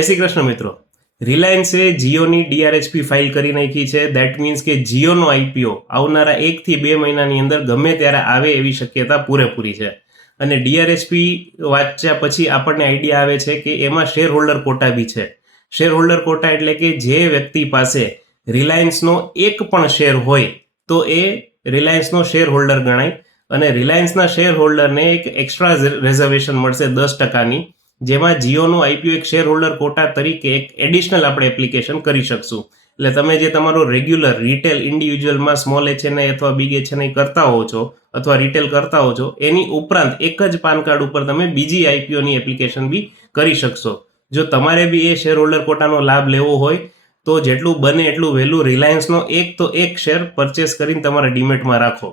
જય શ્રી કૃષ્ણ મિત્રો. રિલાયન્સે જીઓની ડીઆરએચપી ફાઇલ કરી નાખી છે. દેટ મીન્સ કે જીઓનો આઈપીઓ આવનારા 1 થી 2 મહિનાની અંદર ગમે ત્યારે આવે એવી શક્યતા પૂરેપૂરી છે. અને ડીઆરએચપી વાંચ્યા પછી આપણને આઈડિયા આવે છે કે એમાં શેર હોલ્ડર કોટા બી છે. શેર હોલ્ડર કોટા એટલે કે જે વ્યક્તિ પાસે રિલાયન્સનો એક પણ શેર હોય તો એ રિલાયન્સનો શેર હોલ્ડર ગણાય. અને રિલાયન્સના શેર હોલ્ડરને એક એક્સ્ટ્રા રિઝર્વેશન મળશે 10%ની, જેમાં જીઓનો આઈપીઓ એક શેર હોલ્ડર કોટા તરીકે એક એડિશનલ આપણે એપ્લિકેશન કરી શકશું. એટલે તમે જે તમારો રેગ્યુલર રિટેલ ઇન્ડિવિજ્યુઅલમાં સ્મોલ એચએનઆઈ અથવા બિગ એચએનઆઈ કરતા હો છો અથવા રિટેલ કરતા હો છો, એની ઉપરાંત એક જ પાન કાર્ડ ઉપર તમે બીજી આઈપીઓની એપ્લિકેશન બી કરી શકશો. જો તમારે બી એ શેર હોલ્ડર કોટાનો લાભ લેવો હોય તો જેટલું બને એટલું વહેલું રિલાયન્સનો એક શેર પરચેસ કરીને તમારા ડીમેટમાં રાખો.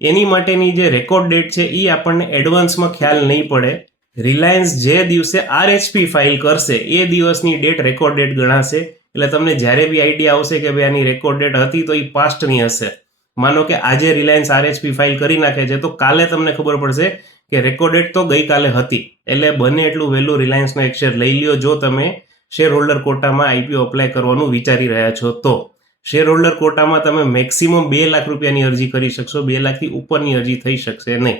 એની માટેની જે રેકોર્ડ ડેટ છે એ આપણને એડવાન્સમાં ખ્યાલ નહીં પડે. રિલાયન્સ જે દિવસે આરએચપી ફાઇલ કરશે એ દિવસની ડેટ રેકોર્ડ ડેટ ગણાશે. એટલે તમને જ્યારે બી આઈડિયા આવશે કે ભાઈ આની રેકોર્ડ ડેટ હતી તો એ પાસ્ટની હશે. માનો કે આજે રિલાયન્સ આરએચપી ફાઇલ કરી નાખે છે તો કાલે તમને ખબર પડશે કે રેકોર્ડ ડેટ તો ગઈકાલે હતી. એટલે બને એટલું વહેલું રિલાયન્સનો એક શેર લઈ લ્યો જો તમે શેર હોલ્ડર કોટામાં આઈપીઓ અપ્લાય કરવાનું વિચારી રહ્યા છો તો. શેર હોલ્ડર કોટામાં તમે મેક્સિમમ 2 લાખ રૂપિયાની અરજી કરી શકશો. 2 લાખથી ઉપરની અરજી થઈ શકશે નહીં.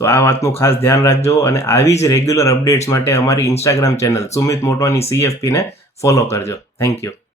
તો આ વાતનું ખાસ ધ્યાન રાખજો. અને આવી જ રેગ્યુલર અપડેટ્સ માટે અમારી Instagram channel Sumit Motwani CFP ને ફોલો કરજો. Thank you.